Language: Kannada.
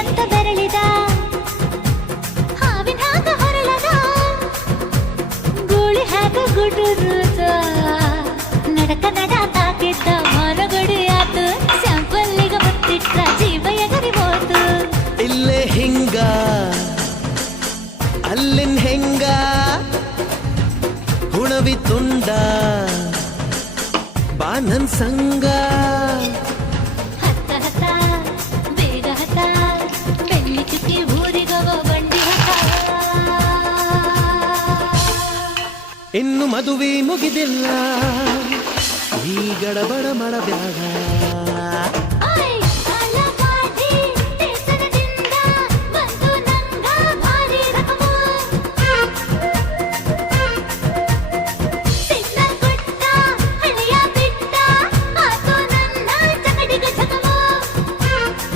ಅಂತ ಬೆರಳಿದ ಹಾವಿನ ಹಾಗ ಹೊರಳದ ಗೂಳಿ ಹಾಗ ಗುಡುರುದ ನಡಕ ನಡ ತಾಕಿದ್ದ ಮರಗಡಿ ಆತು ಸ್ಯಾಂಪಲ್ಲಿಗ ಮುತ್ತಿಟ್ಟ ಜೀವ ಎಗರಿ ಹೋತು ಇಲ್ಲೇ ಹಿಂಗ ಅಲ್ಲಿನ್ ಹೆಂಗ ಹುಣವಿ ತುಂಡ ಬಾ ನನ್ ಸಂಗ ಹತ್ತ ಹತ್ತ ಬೇಗ ಹತ್ತ ಬೆಳ್ಳಿ ಚುಕ್ಕಿ ಊರಿಗವ ಬಂಡಿ ಹತ್ತ ಇನ್ನು ಮದುವೆ ಮುಗಿದಿಲ್ಲ ಈ ಗಡಬಡ ಮಾಡಬ್ಯಾಡ